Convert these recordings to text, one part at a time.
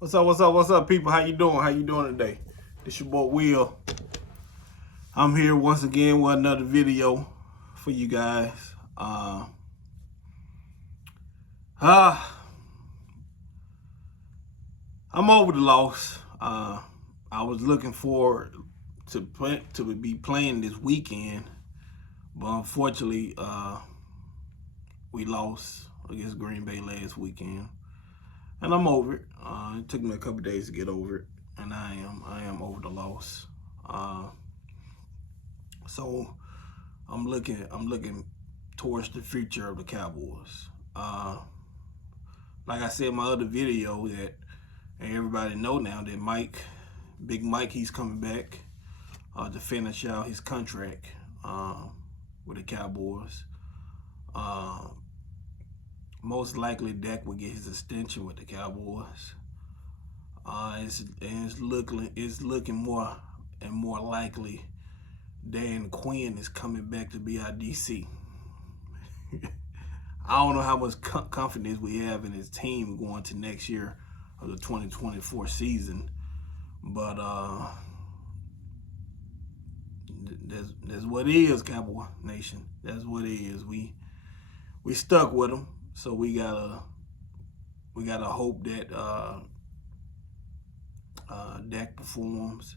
What's up, people? How you doing? How you doing today? This your boy Will. I'm here once again with another video for you guys. Uh, I'm over the loss. I was looking forward to be playing this weekend, but unfortunately, we lost against Green Bay last weekend, and I'm over it. It took me a couple days to get over it, and I am over the loss. So I'm looking towards the future of the Cowboys. Like I said in my other video, that and everybody know now that Big Mike, he's coming back to finish out his contract with the Cowboys. Most likely Dak will get his extension with the Cowboys. It's looking more and more likely Dan Quinn is coming back to be our DC. I don't know how much confidence we have in his team going to next year of the 2024 season, but that's what it is, Cowboy Nation. That's what it is. We stuck with him, so we gotta hope that Dak performs,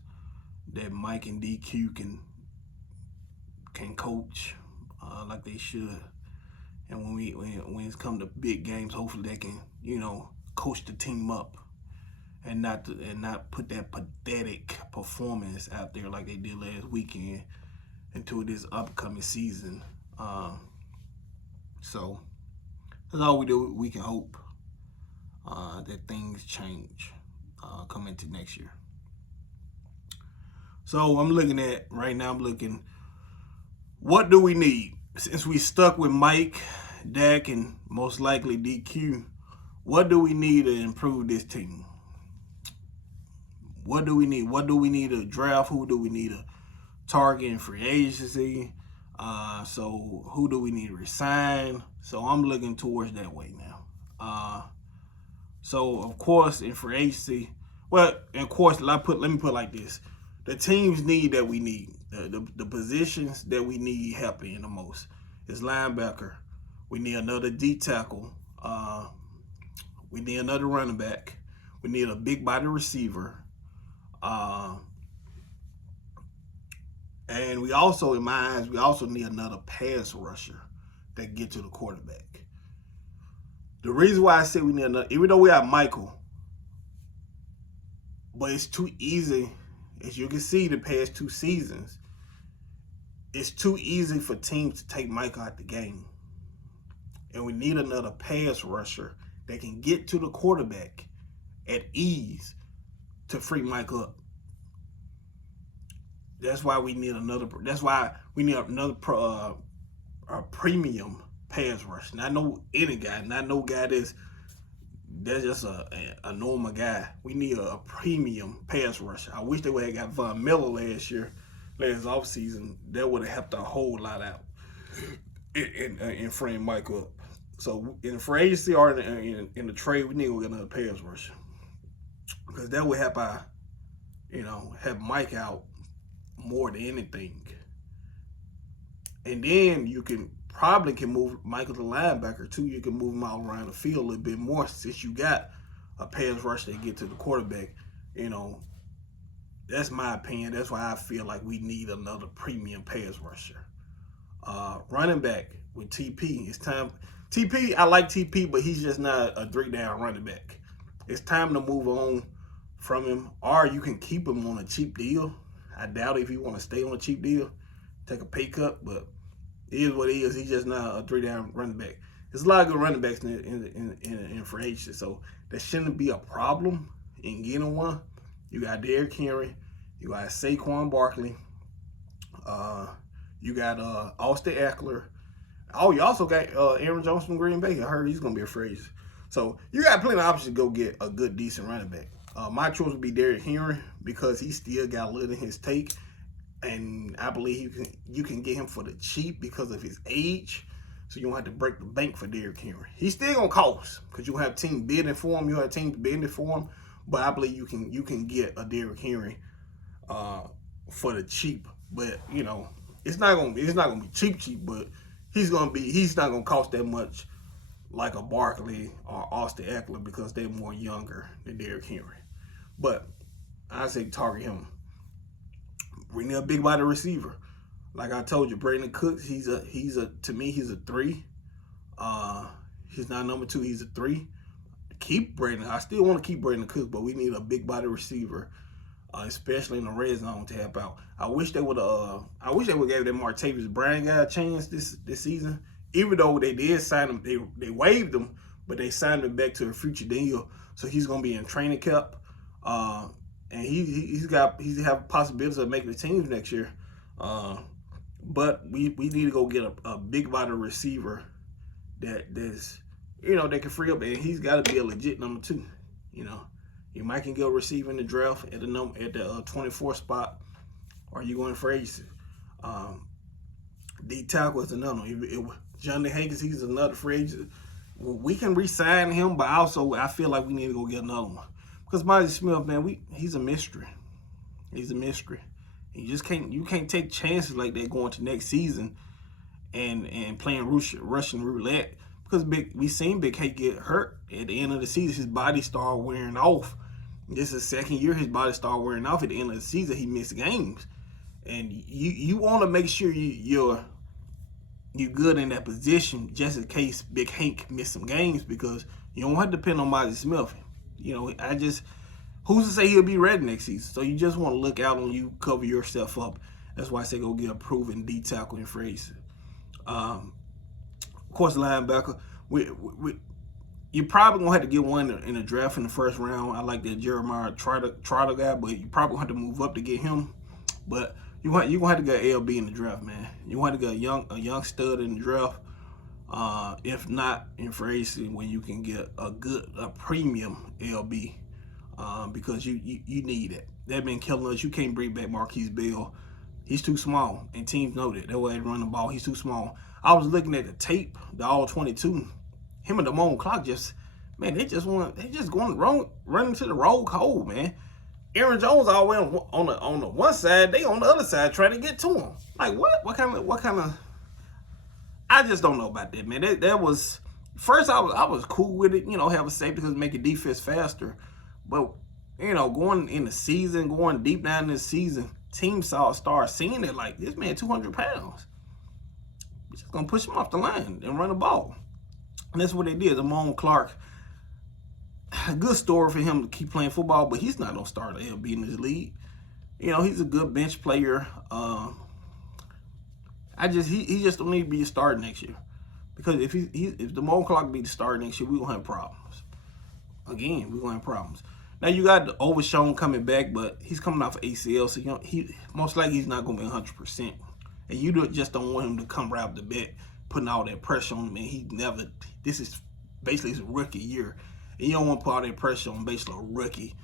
that Mike and DQ can coach like they should, and when it's come to big games, hopefully they can coach the team up and not put that pathetic performance out there like they did last weekend into this upcoming season. So that's all we do. We can hope that things change coming into next year. So I'm looking, what do we need? Since we stuck with Mike, Dak, and most likely DQ, what do we need to improve this team? What do we need? What do we need to draft? Who do we need to target in free agency? So who do we need to resign? So I'm looking towards that way now. So of course in free agency, let me put it like this: the teams that we need, the positions that we need help in the most is linebacker. We need another D tackle. We need another running back. We need a big body receiver. And we also, in my eyes, need another pass rusher that get to the quarterback. The reason why I say we need another, even though we have Michael, but it's too easy, as you can see the past 2 seasons, it's too easy for teams to take Michael out the game. And we need another pass rusher that can get to the quarterback at ease to free Mike up. That's why we need another premium pass rush. Not no any guy, not no guy that's just a normal guy. We need a premium pass rusher. I wish they would have got Von Miller last offseason. That would have helped a whole lot out in freeing Mike up. So in free agency or in the trade, we need to get another pass rusher, because that would help help Mike out more than anything. And then you can move Michael to linebacker too. You can move him all around the field a little bit more, since you got a pass rush that get to the quarterback. That's my opinion. That's why I feel like we need another premium pass rusher. Running back with TP. It's time. TP, I like TP, but he's just not a 3-down running back. It's time to move on from him, or you can keep him on a cheap deal. I doubt if you want to stay on a cheap deal, take a pay cut, but it is what it is. He's just not a 3-down running back. There's a lot of good running backs in free agency, so that shouldn't be a problem in getting one. You got Derrick Henry, you got Saquon Barkley, you got Austin Eckler. Oh, you also got Aaron Jones from Green Bay. I heard he's going to be a free agent. So you got plenty of options to go get a good, decent running back. My choice would be Derrick Henry, because he still got a little in his take, and I believe you can get him for the cheap because of his age. So you don't have to break the bank for Derrick Henry. He's still gonna cost, because you have team bidding for him. You have teams bidding for him, But I believe you can get a Derrick Henry for the cheap. But it's not gonna be cheap, but he's not gonna cost that much like a Barkley or Austin Eckler because they're more younger than Derrick Henry. But I say target him. We need a big body receiver. Like I told you, Brandon Cooks, to me he's a 3. He's not number 2, he's a 3. Keep Brandon. I still want to keep Brandon Cooks, but we need a big body receiver, especially in the red zone to help out. I wish they would give that Martavis Bryant guy a chance this season. Even though they did sign him, they waived him, but they signed him back to a future deal, so he's gonna be in training camp. And he have possibilities of making the teams next year. But we need to go get a big body receiver that's that can free up, and he's got to be a legit number 2. You might can go receive in the draft at the 24 spot, or you going for agency. D tackle is another one. Johnny Hankins, he's another free agent. We can re-sign him, but also I feel like we need to go get another one. Because Miles Smith, man, he's a mystery. He's a mystery. You can't take chances like that going to next season and playing Russian roulette. Because we seen Big K get hurt at the end of the season. His body started wearing off. This is the second year his body started wearing off. At the end of the season, he missed games. And you want to make sure you're good in that position just in case Big Hank missed some games, because you don't have to depend on Miles Smith. Who's to say he'll be ready next season? So you just want to look out on you, cover yourself up. That's why I say go get a proven D tackle in free agency. Of course, linebacker. You probably gonna have to get one in the draft in the first round. I like that Jeremiah Trotter guy, but you probably gonna have to move up to get him. But you're gonna have to get LB in the draft, man. You want to get a young stud in the draft. If not in free agency, when you can get a premium LB, because you need it. They've been killing us. You can't bring back Marquise Bell. He's too small, and teams know that. That way they run the ball. He's too small. I was looking at the tape, the All-22. Him and Damone Clark they just going running to the rogue hole, man. Aaron Jones all the way on the one side, they on the other side trying to get to him. Like what kind of? I just don't know about that, man. That was first I was cool with it, have a safety because make a defense faster. But going in the season, going deep down in this season, teams start seeing it like this man 200 pounds. We're just gonna push him off the line and run the ball. And that's what they did. Damone Clark, a good story for him to keep playing football, but he's not no starter LB in this league. He's a good bench player. He just don't need to be a starter next year, because if Damone Clark be the starter next year, we're gonna have problems. Again, we're gonna have problems. Now you got the Overshown coming back, but he's coming off ACL, so he most likely he's not gonna be 100%. And you just don't want him to come right off the bat, putting all that pressure on him. And this is basically his rookie year. And you don't want to put all that pressure on basically a rookie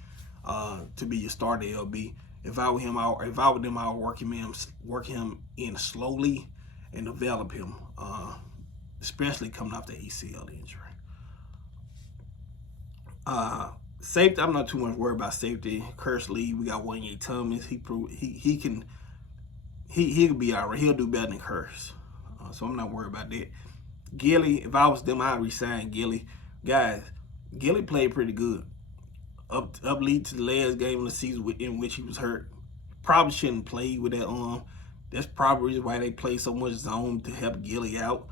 to be your starter LB. If I were him, I would work him in slowly and develop him, especially coming off the ACL injury. Safety, I'm not too much worried about safety. Curse Lee, we got Wayne Thomas. He can be all right. He'll do better than Curse. So I'm not worried about that. Gilly, if I was them, I'd resign Gilly. Guys, Gilly played pretty good. Up lead to the last game of the season in which he was hurt. Probably shouldn't play with that arm. That's probably why they play so much zone to help Gilly out.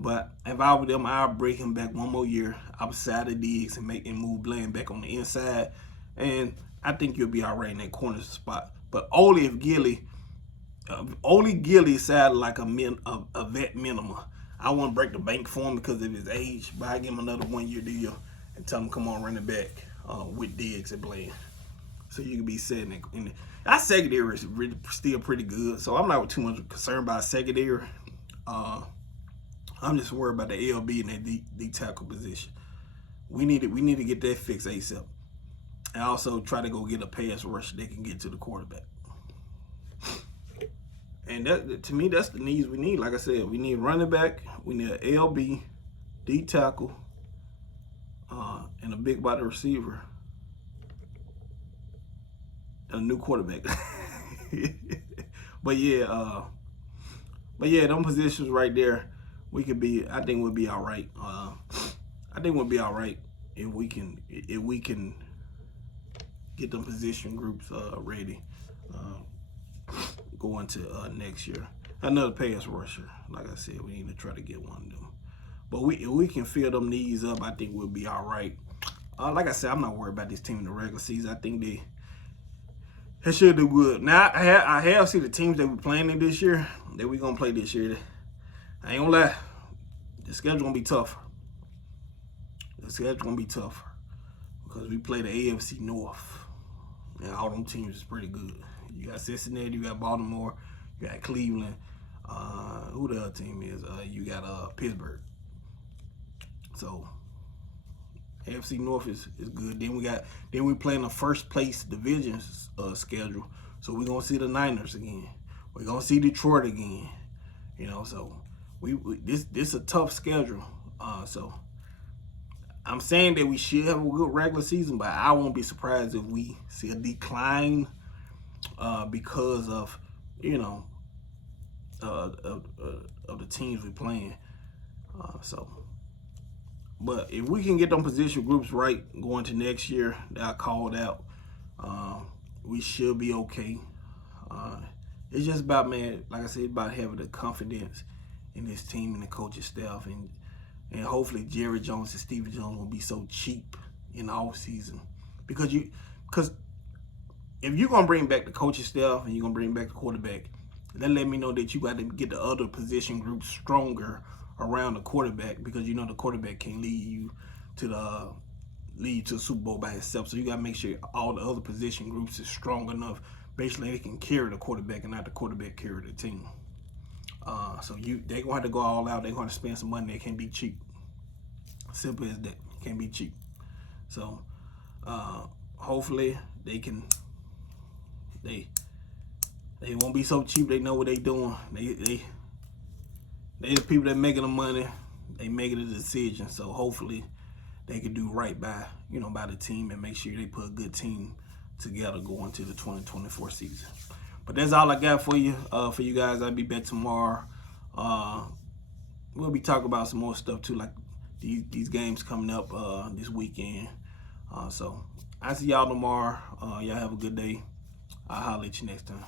But if I were them, I'd break him back one more year outside of Diggs and move Bland back on the inside. And I think you'll be all right in that corner spot. But only Gilly sounded like a vet minimum. I wouldn't break the bank for him because of his age, but I give him another 1-year deal and tell him come on run it back with Diggs and Bland. So you can be setting it. Our secondary is still pretty good, so I'm not too much concerned about secondary. I'm just worried about the LB and that D tackle position. We need to get that fixed ASAP. And also try to go get a pass rush that can get to the quarterback. And that, to me, that's the needs we need. Like I said, we need running back, we need an LB, D tackle, and a big body receiver. a new quarterback. But yeah, them positions right there, we could be. I think we'll be all right. I think we'll be all right if we can get them position groups ready going to next year. Another pass rusher, like I said, we need to try to get one of them. But if we can fill them needs up, I think we'll be all right. Like I said, I'm not worried about this team in the regular season. I think they should do good. Now, I have seen the teams that we're playing in this year, that we're going to play this year. I ain't going to lie. The schedule going to be tougher. The schedule going to be tougher because we play the AFC North. And all them teams is pretty good. You got Cincinnati, you got Baltimore, you got Cleveland. Who the other team is? You got Pittsburgh. So AFC North is good. Then we play in the first place division schedule. So we're gonna see the Niners again. We're gonna see Detroit again. So this a tough schedule. So I'm saying that we should have a good regular season, but I won't be surprised if we see a decline because of of the teams we're playing. But if we can get them position groups right going to next year that I called out, we should be okay. It's just about, man, like I said, about having the confidence in this team and the coaching staff, and hopefully Jerry Jones and Stephen Jones won't be so cheap in the offseason. Because if you're going to bring back the coaching staff and you're going to bring back the quarterback, then let me know that you got to get the other position groups stronger around the quarterback, because the quarterback can't lead you to the Super Bowl by himself. So you got to make sure all the other position groups is strong enough. Basically, they can carry the quarterback and not the quarterback carry the team. So they're going to have to go all out. They're going to spend some money. They can't be cheap. Simple as that. Can't be cheap. So hopefully they won't be so cheap. They know what they're doing. They the people that making the money. They making the decision. So hopefully they can do right by the team and make sure they put a good team together going to the 2024 season. But that's all I got for you. For you guys, I'll be back tomorrow. We'll be talking about some more stuff too, like these games coming up this weekend. So I'll see y'all tomorrow. Y'all have a good day. I'll holler at you next time.